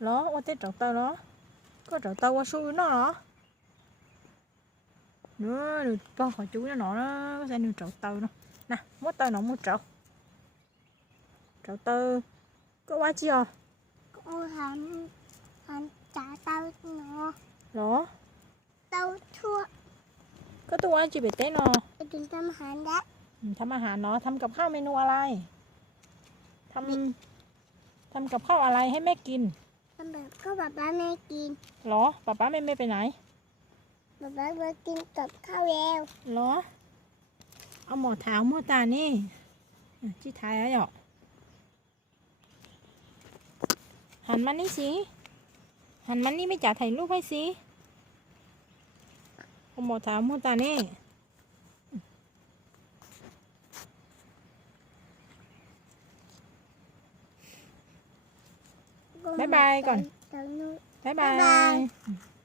Đó, ô tết trầu tàu đó. Có trầu tàu qua xui nó đó. Nữa, được con khỏi chú nó đó, có sẽ được trầu tàu đó. Nè, mua tàu nó mua trầu. Trầu tàu có quá chi à? Cô hắn trả tao nó Đó, tao thua ก็ตัวจีเบเต้เนาะ จนทำหันได้ ทำอาหารเนาะทำกับข้าวเมนูอะไรทำกับข้าวอะไรให้แม่กิน ทำแบบก็แบบว่าแม่กิน เหรอป้าไม่ไปไหน แบบว่ามากินกับข้าวแล้ว เหรอเอาหมอเท้าหมอตานี่จี้ท้ายแล้วเหรอหันมานี่สิหันมานี่ไม่จ๋าถ่ายรูปให้สิเอาหมอเท้าหมอตานี่บ๊ายบายก่อน ตอนนู้น บ๊ายบา บ๊ายบาย ย